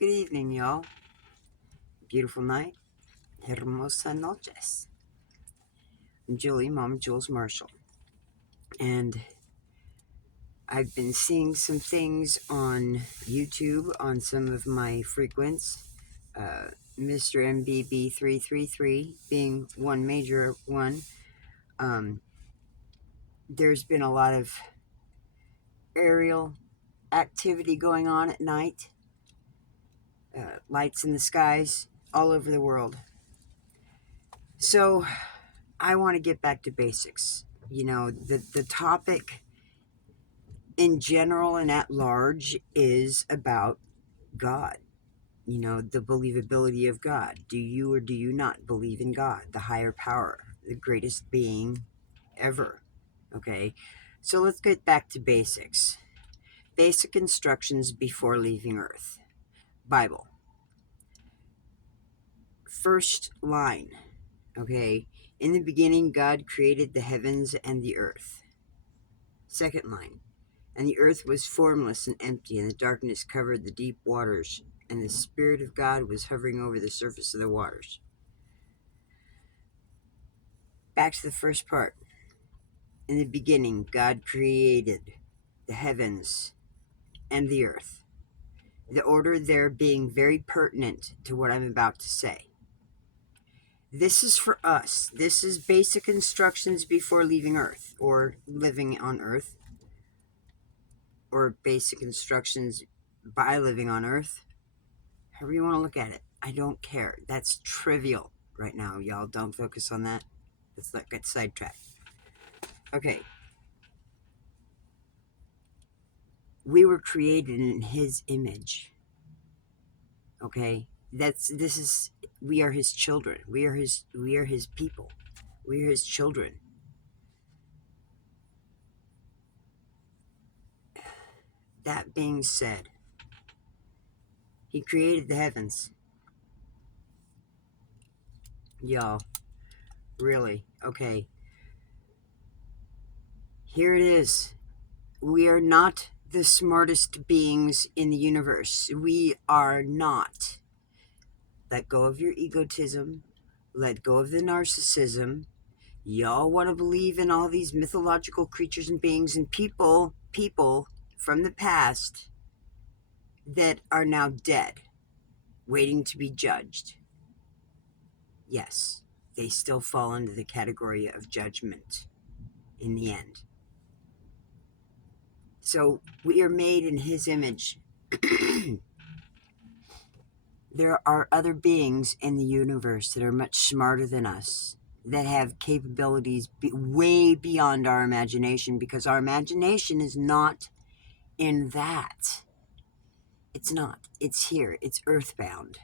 Good evening, y'all. Beautiful night. Hermosa noches. I'm Julie, Mom Jules Marshall. And I've been seeing some things on YouTube on some of my frequents. Mr. MBB333 being one major one. There's been a lot of aerial activity going on at night. Lights in the skies all over the world. So I want to get back to basics. You know, the topic in general and at large is about God. You know, the believability of God. Do you or do you not believe in God, the higher power, the greatest being ever? Okay, so let's get back to basics. Basic instructions before leaving Earth. Bible. First line, okay? In the beginning, God created the heavens and the earth. Second line, and the earth was formless and empty, and the darkness covered the deep waters, and the Spirit of God was hovering over the surface of the waters. Back to the first part. In the beginning, God created the heavens and the earth. The order there being very pertinent to what I'm about to say. This is for us. This is basic instructions before leaving Earth, or living on Earth, or basic instructions by living on Earth. However you want to look at it. I don't care. That's trivial right now, y'all. Don't focus on that. Let's not get sidetracked. Okay. We were created in His image. Okay? We are His children. We are His people. We are His children. That being said, He created the heavens. Y'all, really? Okay. Here it is. We are not the smartest beings in the universe. We are not. Let go of your egotism. Let go of the narcissism. Y'all want to believe in all these mythological creatures and beings and people from the past that are now dead, waiting to be judged. Yes, they still fall under the category of judgment in the end. So we are made in His image. There are other beings in the universe that are much smarter than us, that have capabilities way beyond our imagination, because our imagination is not in that. It's not. It's here. It's earthbound.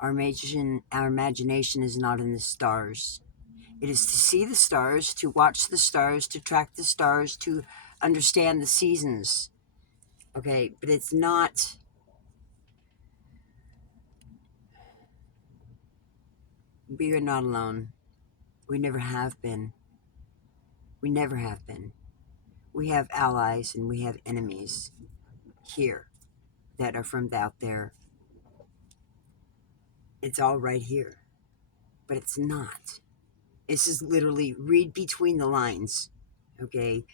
Our imagination is not in the stars. It is to see the stars, to watch the stars, to track the stars, to understand the seasons. Okay, but it's not. We are not alone. We never have been. We never have been. We have allies and we have enemies here that are from out there. It's all right here, but it's not. This is literally read between the lines, okay?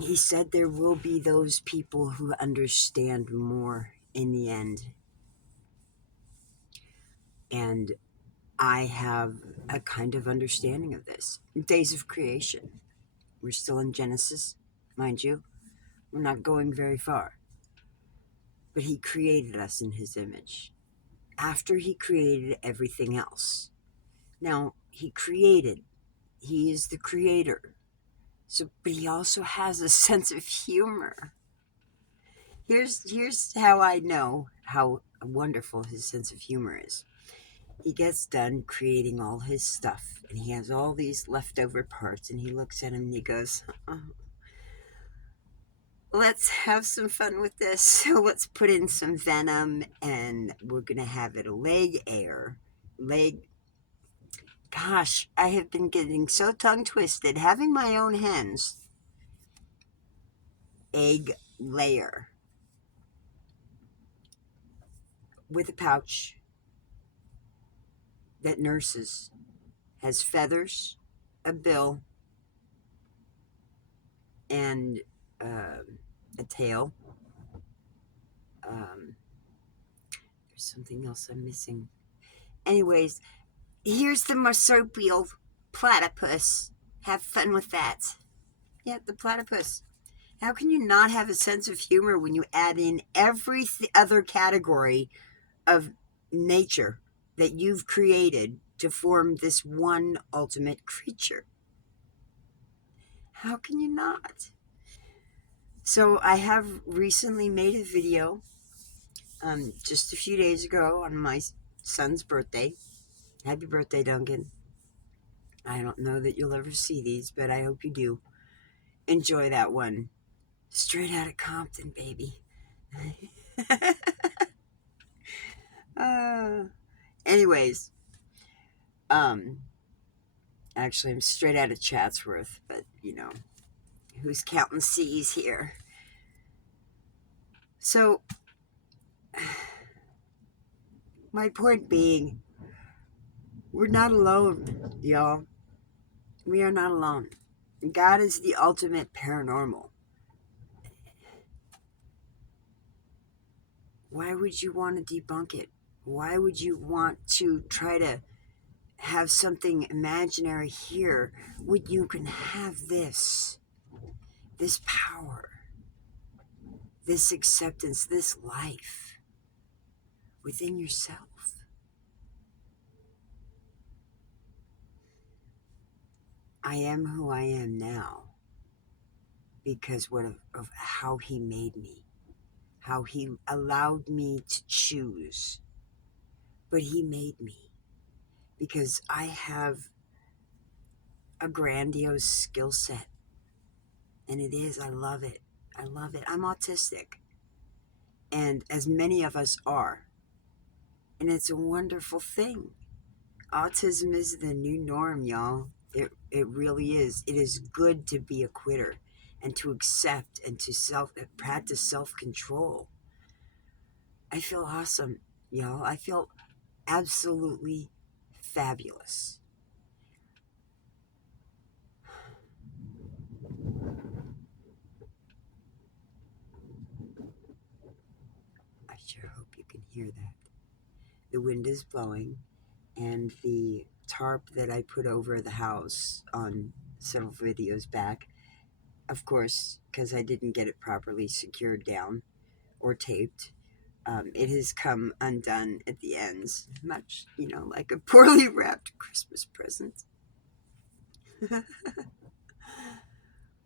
He said there will be those people who understand more in the end. And I have a kind of understanding of this. Days of creation. We're still in Genesis, mind you. We're not going very far. But He created us in His image. After He created everything else. Now, He is the creator. So, but He also has a sense of humor. Here's how I know how wonderful His sense of humor is. He gets done creating all His stuff, and He has all these leftover parts, and He looks at him and He goes, let's have some fun with this. So let's put in some venom, and we're going to have it a leg. Gosh, I have been getting so tongue twisted. Having my own hens. Egg layer. with a pouch that nurses, has feathers, a bill, and a tail. Um, there's something else I'm missing. Anyways, here's the marsupial platypus. Have fun with that. Yeah, the platypus. How can you not have a sense of humor when you add in every other category of nature that you've created to form this one ultimate creature? How can you not? So I have recently made a video just a few days ago on my son's birthday. Happy birthday, Duncan. I don't know that you'll ever see these, but I hope you do. Enjoy that one. Straight out of Compton, baby. uh, anyways, actually, I'm straight out of Chatsworth, but who's counting C's here? So, my point being, we're not alone, y'all. We are not alone. God is the ultimate paranormal. Why would you want to debunk it? Why would you want to try to have something imaginary here when you can have this power, this acceptance, this life within yourself? I am who I am now because of how he made me, how he allowed me to choose. But he made me because I have a grandiose skill set. And I love it. I love it. I'm autistic. And as many of us are. And it's a wonderful thing. Autism is the new norm, y'all. It really is. It is good to be a quitter and to accept and to practice self-control. I feel awesome, y'all. I feel absolutely fabulous. I sure hope you can hear that. The wind is blowing, and the tarp that I put over the house on several videos back, of course, because I didn't get it properly secured down or taped, it has come undone at the ends, much, like a poorly wrapped Christmas present.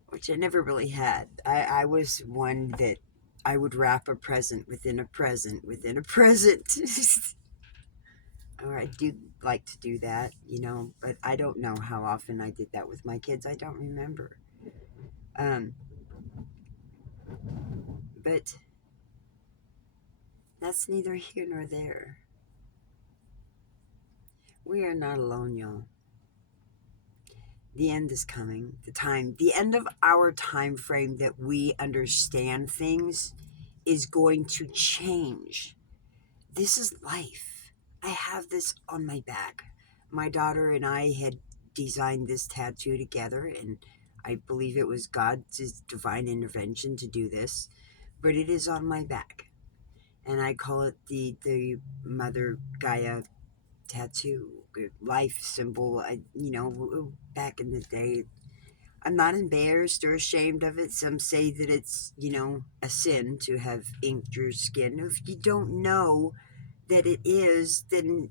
Which I never really had. I was one that I would wrap a present within a present within a present. Or I do like to do that, but I don't know how often I did that with my kids. I don't remember. But that's neither here nor there. We are not alone, y'all. The end is coming. The end of our time frame that we understand things is going to change. This is life. I have this on my back. My daughter and I had designed this tattoo together, and I believe it was God's divine intervention to do this, but it is on my back. And I call it the Mother Gaia tattoo, life symbol. Back in the day, I'm not embarrassed or ashamed of it. Some say that it's, a sin to have inked your skin. If you don't know that it is, then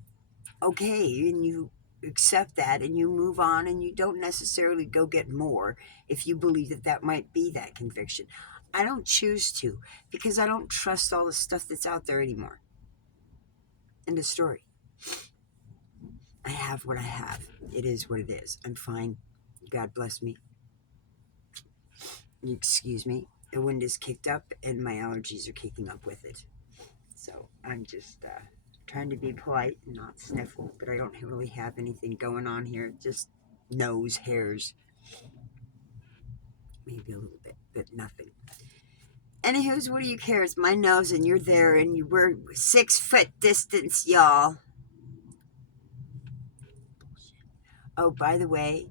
okay, and you accept that and you move on, and you don't necessarily go get more if you believe that might be that conviction. I don't choose to, because I don't trust all the stuff that's out there anymore. End of story. I have what I have. It is what it is. I'm fine. God bless me. Excuse me. The wind is kicked up and my allergies are kicking up with it. So I'm just trying to be polite and not sniffle, but I don't really have anything going on here. Just nose hairs. Maybe a little bit, but nothing. Anywho's, what do you care? It's my nose, and you're there, and we're 6 foot distance, y'all. Oh, by the way,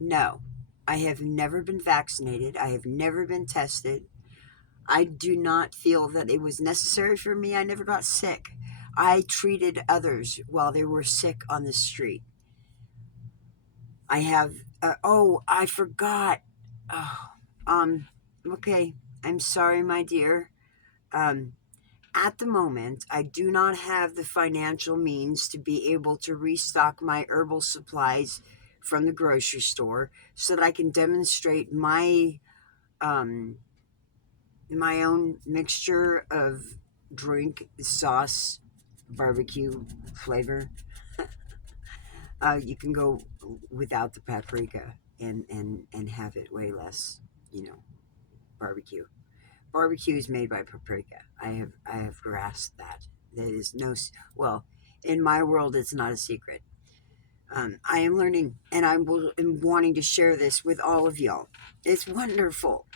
no, I have never been vaccinated. I have never been tested. I do not feel that it was necessary for me. I never got sick. I treated others while they were sick on the street. I have, oh, I forgot. Oh, okay. I'm sorry, my dear. Um, at the moment, I do not have the financial means to be able to restock my herbal supplies from the grocery store so that I can demonstrate um, my own mixture of drink, sauce, barbecue flavor. You can go without the paprika and have it way less, barbecue. Barbecue is made by paprika. I have grasped that. There is well, in my world, it's not a secret. I am learning, and am wanting to share this with all of y'all. It's wonderful,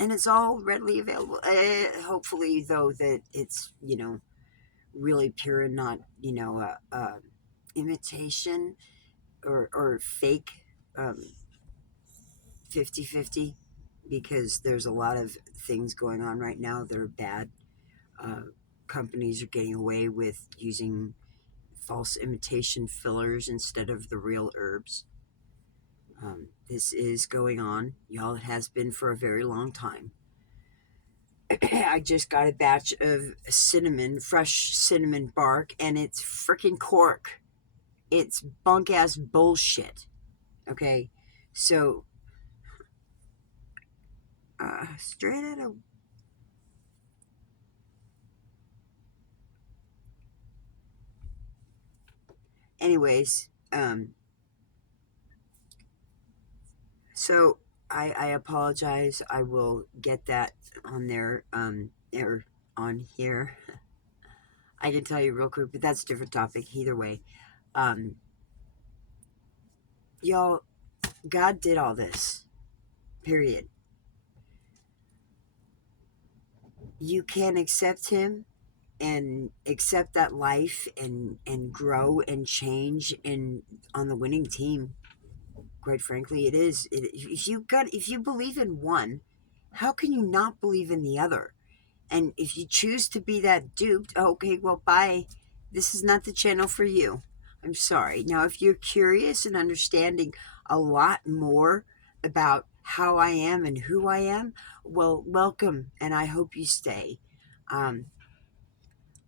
and it's all readily available. Hopefully, though, that it's really pure and not imitation or fake, 50-50, because there's a lot of things going on right now that are bad. Uh, Companies are getting away with using false imitation fillers instead of the real herbs. This is going on, y'all. It has been for a very long time. I just got a batch of fresh cinnamon bark, and it's freaking cork. It's bunk ass bullshit. Okay, so straight out of. Anyways, so I apologize. I will get that on there, or on here. I can tell you real quick, but that's a different topic. Either way, um, y'all, God did all this. Period. You can accept Him and accept that life and grow and change and on the winning team. Quite frankly, it is. If you believe in one, how can you not believe in the other? And if you choose to be that duped, okay, well, bye. This is not the channel for you. I'm sorry. Now, if you're curious and understanding a lot more about how I am and who I am, well, welcome, and I hope you stay. Um,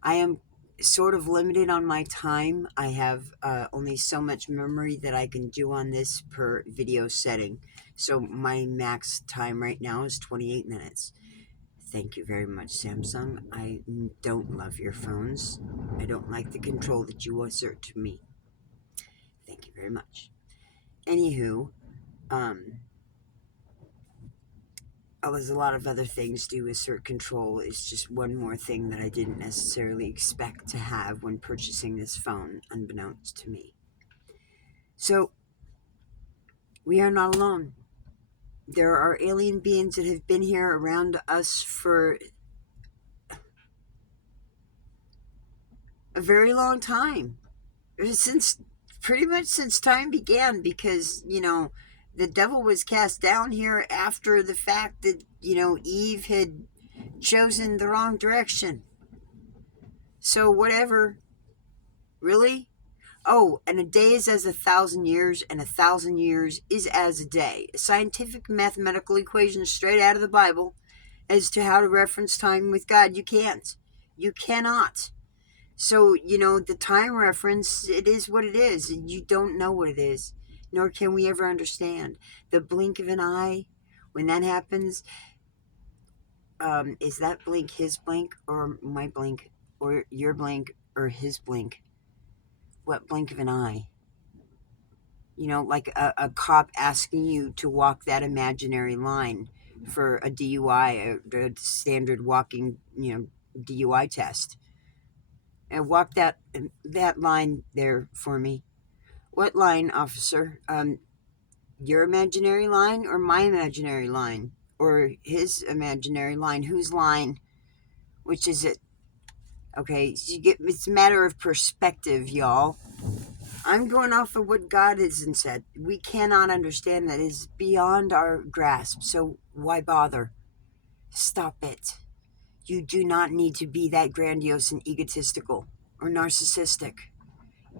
I am sort of limited on my time. I have only so much memory that I can do on this per video setting. So my max time right now is 28 minutes. Thank you very much, Samsung. I don't love your phones. I don't like the control that you assert to me. Thank you very much. Anywho, there's a lot of other things to assert control. It's just one more thing that I didn't necessarily expect to have when purchasing this phone, unbeknownst to me. So, we are not alone. There are alien beings that have been here around us for a very long time. Pretty much since time began, because, the devil was cast down here after the fact that, Eve had chosen the wrong direction. So, whatever. Really? Oh, and a day is as 1,000 years, and 1,000 years is as a day. A scientific mathematical equation straight out of the Bible as to how to reference time with God. You can't. You cannot. So, the time reference, it is what it is, and you don't know what it is, nor can we ever understand. The blink of an eye, when that happens, is that blink his blink, or my blink, or your blink, or his blink? What blink of an eye? Like a cop asking you to walk that imaginary line for a DUI, a standard walking, DUI test. And walk that line there for me. What line, officer? Your imaginary line or my imaginary line? or his imaginary line. Whose line? Which is it? Okay, so it's a matter of perspective, y'all. I'm going off of what God has said. We cannot understand that. It's beyond our grasp. So why bother? Stop it. You do not need to be that grandiose and egotistical or narcissistic.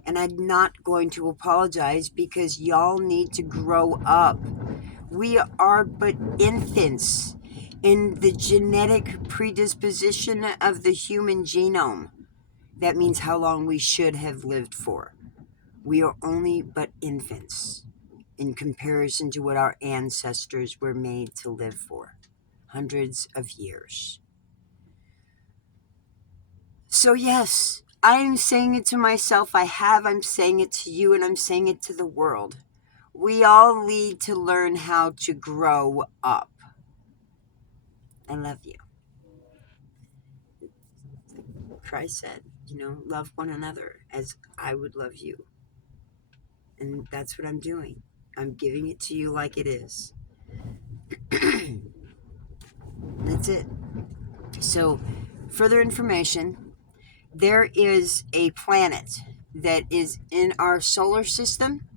And I'm not going to apologize because y'all need to grow up. We are but infants in the genetic predisposition of the human genome. That means how long we should have lived for. We are only but infants in comparison to what our ancestors were made to live for. Hundreds of years. So yes, I am saying it to myself. I'm saying it to you, and I'm saying it to the world. We all need to learn how to grow up. I love you. Christ said, love one another as I would love you. And that's what I'm doing. I'm giving it to you like it is. That's it. So, further information, there is a planet that is in our solar system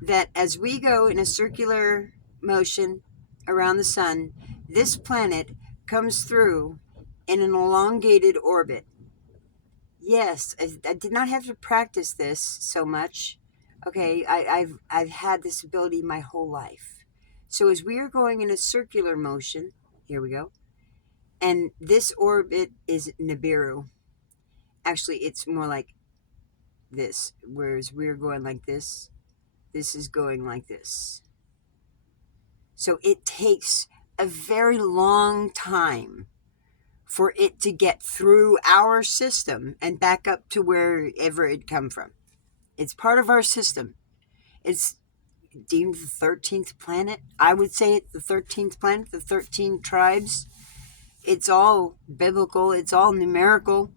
that as we go in a circular motion around the sun, this planet comes through in an elongated orbit. Yes, I did not have to practice this so much. Okay, I've had this ability my whole life. So as we are going in a circular motion, here we go, and this orbit is Nibiru. Actually, it's more like this, whereas we're going like this. This is going like this. So it takes a very long time for it to get through our system and back up to wherever it come from. It's part of our system. It's deemed the 13th planet. I would say it's the 13th planet, the 13 tribes. It's all biblical. It's all numerical.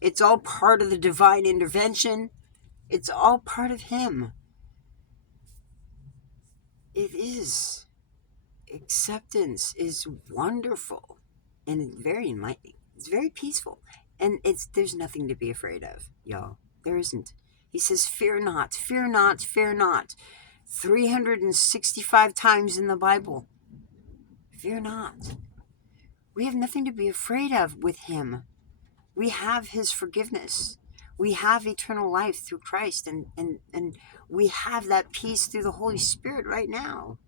It's all part of the divine intervention. It's all part of Him. It is. Acceptance is wonderful and very enlightening. It's very peaceful. And there's nothing to be afraid of, y'all. There isn't. He says, fear not, fear not, fear not. 365 times in the Bible. Fear not. We have nothing to be afraid of with Him. We have His forgiveness. We have eternal life through Christ. And we have that peace through the Holy Spirit right now.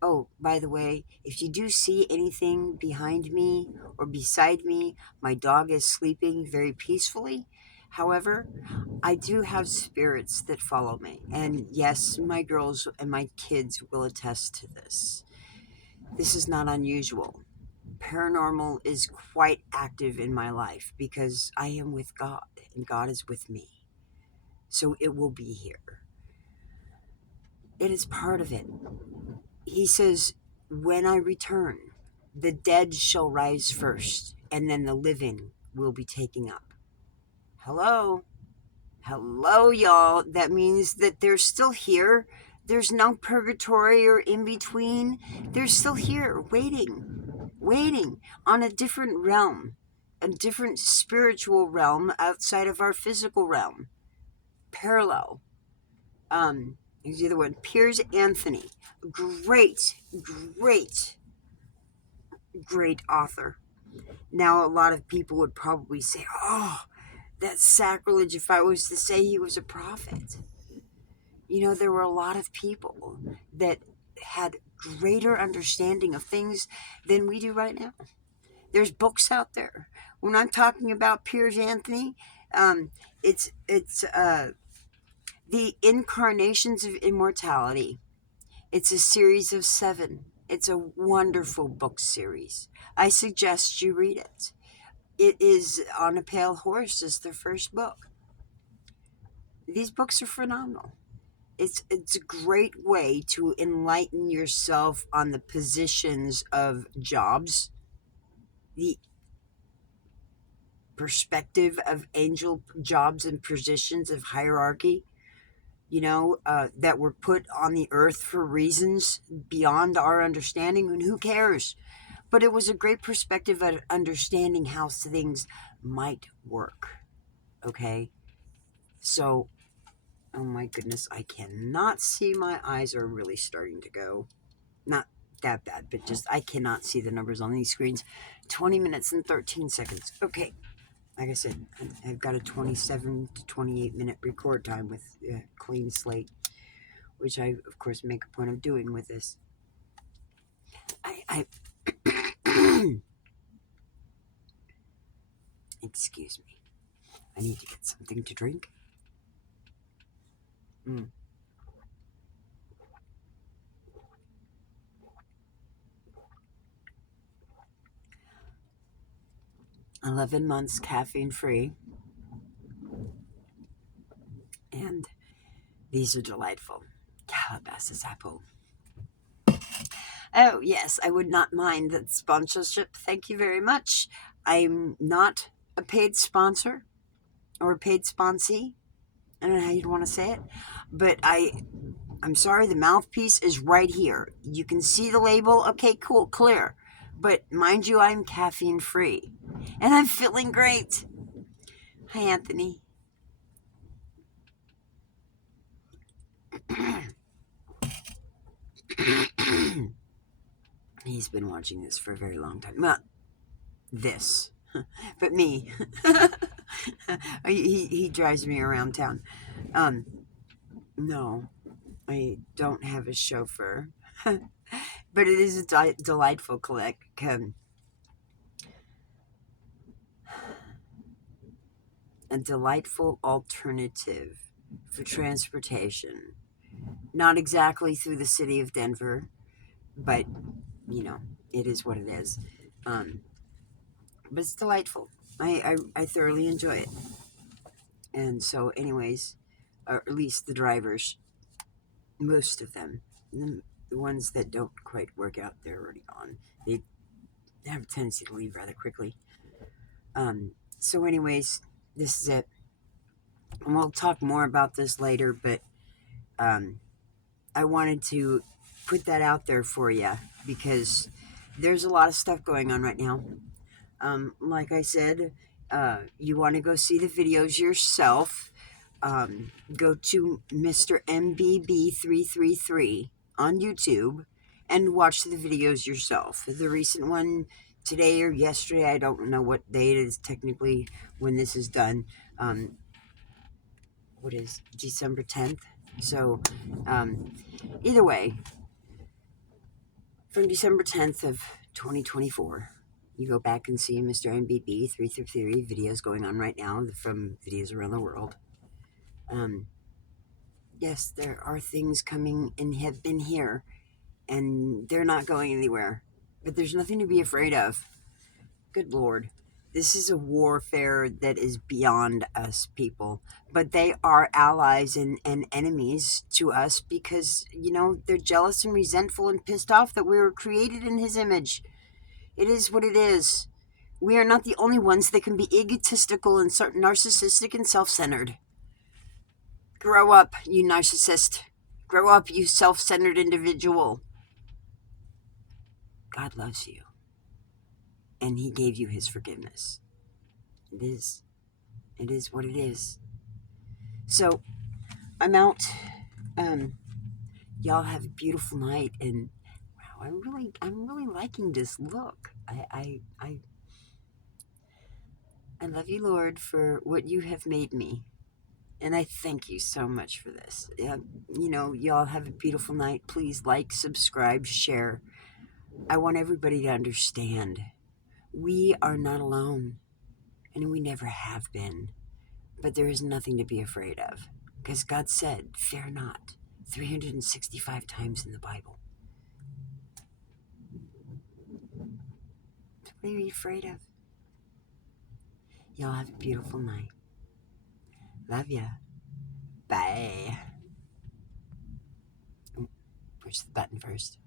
Oh, by the way, if you do see anything behind me or beside me, my dog is sleeping very peacefully. However, I do have spirits that follow me. And yes, my girls and my kids will attest to this. This is not unusual. Paranormal is quite active in my life because I am with God and God is with me. So it will be here. It is part of it. He says, when I return, the dead shall rise first, and then the living will be taken up. Hello? Hello, y'all. That means that they're still here. There's no purgatory or in between. They're still here, waiting on a different realm, a different spiritual realm outside of our physical realm. Parallel. Here's the other one. Piers Anthony. Great author. Now, a lot of people would probably say, oh, that's sacrilege if I was to say he was a prophet. There were a lot of people that had greater understanding of things than we do right now. There's books out there. When I'm talking about Piers Anthony, it's The Incarnations of Immortality. It's a series of 7. It's a wonderful book series. I suggest you read it. It is On a Pale Horse is the first book. These books are phenomenal. It's a great way to enlighten yourself on the positions of jobs, the perspective of angel jobs and positions of hierarchy, that were put on the earth for reasons beyond our understanding, and who cares? But it was a great perspective at understanding how things might work. Okay? So, oh my goodness, I cannot see. My eyes are really starting to go. Not that bad, but just I cannot see the numbers on these screens. 20 minutes and 13 seconds. Okay. Like I said, I've got a 27 to 28 minute record time with a clean slate, which I, of course, make a point of doing with this. I excuse me. I need to get something to drink. 11 months caffeine free, and these are delightful. Calabasas apple. Oh, yes, I would not mind that sponsorship. Thank you very much. I'm not a paid sponsor or a paid sponsee. I don't know how you'd want to say it, but I'm sorry, the mouthpiece is right here. You can see the label. Okay, cool, clear. But mind you, I'm caffeine free, and I'm feeling great. Hi, Anthony. He's been watching this for a very long time. Well, this, but me. he drives me around town. No, I don't have a chauffeur, but it is a delightful a delightful alternative for transportation. Not exactly through the city of Denver, but it is what it is. But it's delightful. I thoroughly enjoy it. And so, anyways, or at least the drivers, most of them, the ones that don't quite work out, they're already gone. They have a tendency to leave rather quickly. So, anyways, this is it. And we'll talk more about this later, but I wanted to put that out there for you because there's a lot of stuff going on right now. Like I said, you want to go see the videos yourself. Go to Mr. MBB333 on YouTube and watch the videos yourself. The recent one today or yesterday, I don't know what day it is technically when this is done. What is December 10th? So, either way, from December 10th of 2024, you go back and see Mr. MBB 333 videos going on right now from videos around the world. Yes, there are things coming and have been here, and they're not going anywhere. But there's nothing to be afraid of. Good Lord. This is a warfare that is beyond us people. But they are allies and enemies to us because, they're jealous and resentful and pissed off that we were created in his image. It is what it is. We are not the only ones that can be egotistical and narcissistic and self-centered. Grow up, you narcissist. Grow up, you self-centered individual. God loves you. And he gave you his forgiveness. It is what it is. So, I'm out. Y'all have a beautiful night, and wow, I'm really liking this look. I love you, Lord, for what you have made me. And I thank you so much for this. Y'all have a beautiful night. Please like, subscribe, share. I want everybody to understand we are not alone, and we never have been. But there is nothing to be afraid of, because God said, fear not, 365 times in the Bible. What are you afraid of? Y'all have a beautiful night. Love ya. Bye. Push the button first.